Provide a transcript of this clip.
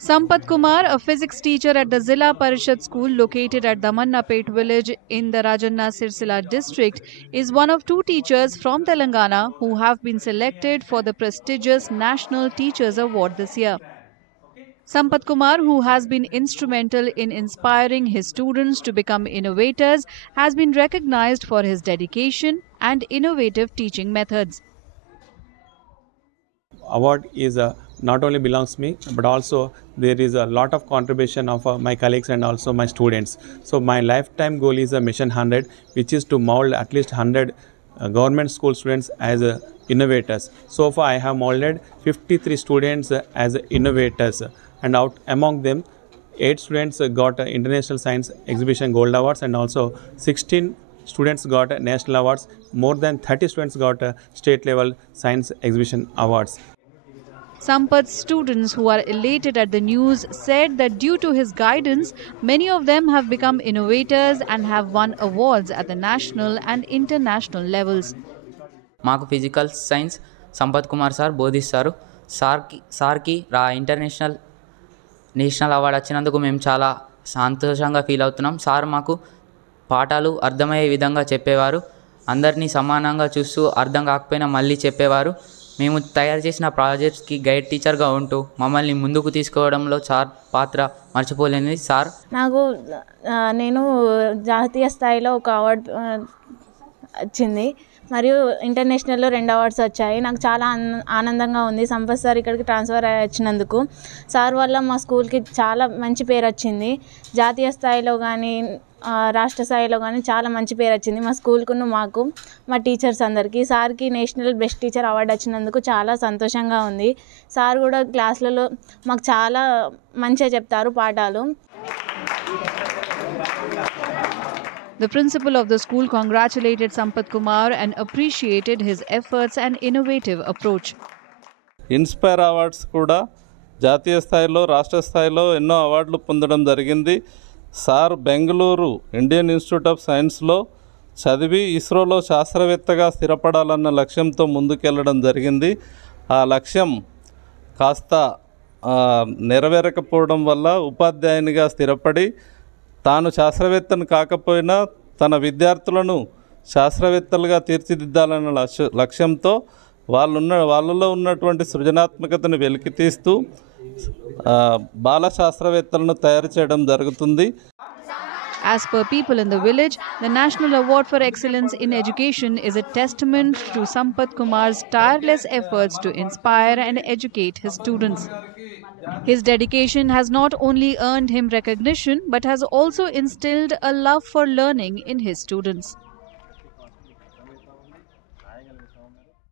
Sampath Kumar, a physics teacher at the Zilla Parishad School located at Damannapet village in the Rajanna Sirsila district, is one of two teachers from Telangana who have been selected for the prestigious National Teachers Award this year. Sampath Kumar, who has been instrumental in inspiring his students to become innovators, has been recognized for his dedication and innovative teaching methods. Award is not only belongs me, but also there is a lot of contribution of my colleagues and also my students. So my lifetime goal is a Mission 100, which is to mold at least 100 government school students as innovators. So far I have molded 53 students as innovators, and out among them 8 students got International Science Exhibition Gold Awards, and also 16 students got national awards. More than 30 students got state level science exhibition awards. Sampath's students, who are elated at the news, said that due to his guidance, many of them have become innovators and have won awards at the national and international levels. మాకు physical science Sampath Kumar సార్ బోధిస్తారు. సార్కి national award వచ్చినందుకు మేము చాలా సంతోషంగా ఫీల్ అవుతున్నాం. సార్ మాకు పాఠాలు అర్థమయ్యే విధంగా చెప్పేవారు. అందరినీ సమానంగా చూస్తూ అర్థం కాకపోయినా మళ్ళీ చెప్పేవారు. మేము తయారు చేసిన ప్రాజెక్ట్స్కి గైడ్ టీచర్గా ఉంటూ మమ్మల్ని ముందుకు తీసుకోవడంలో సార్ పాత్ర మర్చిపోలేనిది. సార్ నేను జాతీయ స్థాయిలో ఒక అవార్డు వచ్చింది, మరియు ఇంటర్నేషనల్లో 2 అవార్డ్స్ వచ్చాయి. నాకు చాలా ఆనందంగా ఉంది. సంపత్ సార్ ఇక్కడికి ట్రాన్స్ఫర్ వచ్చినందుకు. సార్ వల్ల మా స్కూల్కి చాలా మంచి పేరు వచ్చింది. జాతీయ స్థాయిలో కానీ రాష్ట్ర స్థాయిలో కానీ చాలా మంచి పేరు వచ్చింది మా స్కూల్కును, మాకు, మా టీచర్స్ అందరికీ. సార్కి నేషనల్ బెస్ట్ టీచర్ అవార్డు వచ్చినందుకు చాలా సంతోషంగా ఉంది. సార్ కూడా క్లాసులలో మాకు చాలా మంచిగా చెప్తారు పాఠాలు. The principal of the school congratulated Sampath Kumar and appreciated his efforts and innovative approach. Inspire awards కూడా జాతీయ స్థాయిలో రాష్ట్ర స్థాయిలో ఎన్నో అవార్డులు పొందడం జరిగింది. సార్ బెంగళూరు ఇండియన్ ఇన్స్టిట్యూట్ ఆఫ్ సైన్స్లో చదివి ఇస్రోలో శాస్త్రవేత్తగా స్థిరపడాలన్న లక్ష్యంతో ముందుకెళ్ళడం జరిగింది. ఆ లక్ష్యం కాస్త నెరవేరకపోవడం వల్ల ఉపాధ్యాయునిగా స్థిరపడి తాను శాస్త్రవేత్తను కాకపోయినా తన విద్యార్థులను శాస్త్రవేత్తలుగా తీర్చిదిద్దాలన్న లక్ష్యంతో వాళ్ళలో ఉన్నటువంటి సృజనాత్మకతను వెలికితీస్తూ బాల శాస్త్రవేత్తలను తయారు చేయడం జరుగుతుంది. As per people in the village, the National Award for Excellence in Education is a testament to Sampath Kumar's tireless efforts to inspire and educate his students. His dedication has not only earned him recognition but has also instilled a love for learning in his students.